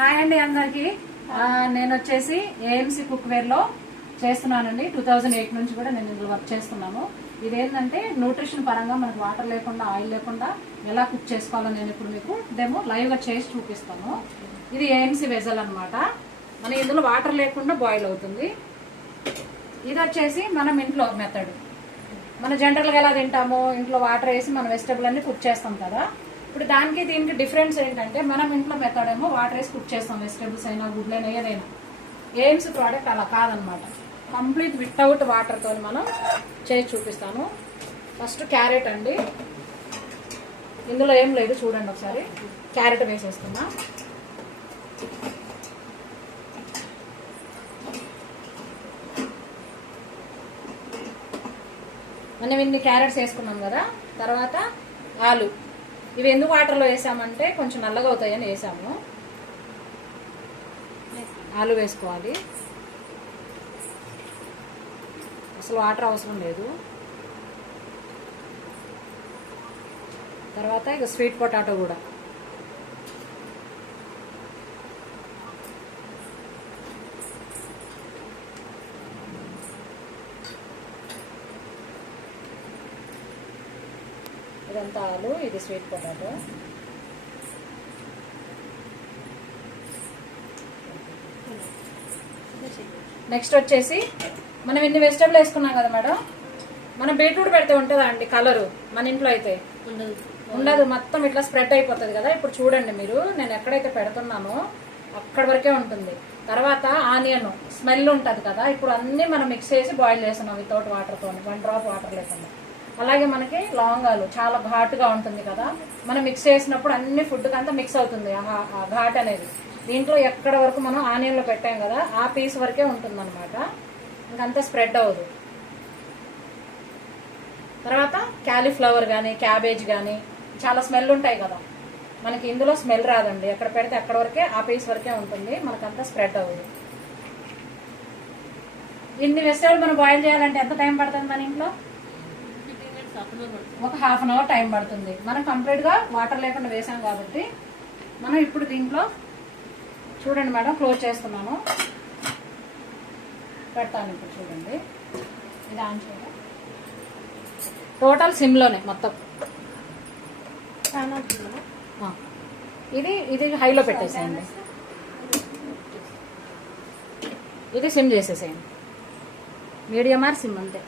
Hi అండి అందరికి. నేను వచ్చేసి ఏఎంసీ కుక్వేర్ లో చేస్తున్నానండి. 2008 నుంచి కూడా నేను ఇందులో వర్క్ చేస్తున్నాను. ఇదేంటంటే న్యూట్రిషన్ పరంగా మనకు వాటర్ లేకుండా ఆయిల్ లేకుండా ఎలా కుక్ చేసుకోవాలో నేను ఇప్పుడు మీకు డెమో లైవ్ గా చేసి చూపిస్తాను. ఇది ఏఎంసీ వెజల్ అన్నమాట. మన ఇందులో వాటర్ లేకుండా బాయిల్ అవుతుంది. ఇది వచ్చేసి మనం ఇంట్లో మెథడ్. మన జనరల్ గా ఎలా తింటామో ఇంట్లో వాటర్ వేసి మనం వెజిటబుల్ అన్ని కుక్ చేస్తాం కదా. ఇప్పుడు దానికి దీనికి డిఫరెన్స్ ఏంటంటే మనం ఇంట్లో మెథడ్ ఏమో వాటర్ వేసి కుక్ చేస్తాం, వెజిటబుల్స్ అయినా గుడ్లైనా ఏదైనా. ఏఎంసీ ప్రోడక్ట్ అలా కాదనమాట. కంప్లీట్ వితౌట్ వాటర్ తో మనం చేసి చూపిస్తాను. ఫస్ట్ క్యారెట్ అండి, ఇందులో ఏం లేదు చూడండి ఒకసారి. క్యారెట్ వేసేస్తున్నా. మనం ఇన్ని క్యారెట్స్ వేసుకున్నాం కదా. తర్వాత ఆలు, ఇవి ఎందుకు వాటర్లో వేసామంటే కొంచెం నల్లగా అవుతాయని వేసాము. ఆలు వేసుకోవాలి, అసలు వాటర్ అవసరం లేదు. తర్వాత ఇక స్వీట్ పొటాటో కూడా. ఇదంతా ఆలు, ఇది స్వీట్ పొటాటో. నెక్స్ట్ వచ్చేసి మనం ఇన్ని వెజిటబుల్ వేసుకున్నాం కదా మేడం. మనం బీట్రూట్ పెడితే ఉంటుందా అండి కలరు? మన ఇంట్లో అయితే ఉండదు, మొత్తం ఇట్లా స్ప్రెడ్ అయిపోతుంది కదా. ఇప్పుడు చూడండి మీరు, నేను ఎక్కడైతే పెడుతున్నానో అక్కడ వరకే ఉంటుంది. తర్వాత ఆనియన్ స్మెల్ ఉంటుంది కదా. ఇప్పుడు అన్ని మనం మిక్స్ చేసి బాయిల్ చేస్తున్నాం వితౌట్ వాటర్తో, 1 డ్రాప్ వాటర్ లేకుండా. అలాగే మనకి లవంగాలు చాలా ఘాటుగా ఉంటుంది కదా. మనం మిక్స్ చేసినప్పుడు అన్ని ఫుడ్కి అంతా మిక్స్ అవుతుంది ఆ ఘాట్ అనేది. దీంట్లో ఎక్కడ వరకు మనం ఆనియన్లో పెట్టాం కదా ఆ పీస్ వరకే ఉంటుంది అనమాట, ఇంకంతా స్ప్రెడ్ అవ్వదు. తర్వాత క్యాలీఫ్లవర్ కానీ క్యాబేజ్ కానీ చాలా స్మెల్ ఉంటాయి కదా. మనకి ఇందులో స్మెల్ రాదండి, ఎక్కడ పెడితే అక్కడ వరకే ఆ పీస్ వరకే ఉంటుంది, మనకంతా స్ప్రెడ్ అవ్వదు. ఇన్ని వెజిటబుల్ మనం బాయిల్ చేయాలంటే ఎంత టైం పడుతుంది మన ఇంట్లో? ఒక ½ అన్ అవర్ టైం పడుతుంది. మనం కంప్లీట్ గా వాటర్ లేకుండా వేసాం కాబట్టి మనం ఇప్పుడు దీంట్లో చూడండి మేడం, క్లోజ్ చేస్తున్నాను, పెడతాను. ఇప్పుడు చూడండి, ఇది ఆన్ చేయాలి. టోటల్ సిమ్ లోనే మొత్తం. ఇది హైలో పెట్టేసేయండి, ఇది సిమ్ చేసేసేయండి. మీడియం ఆర్ సిమ్ అంతే.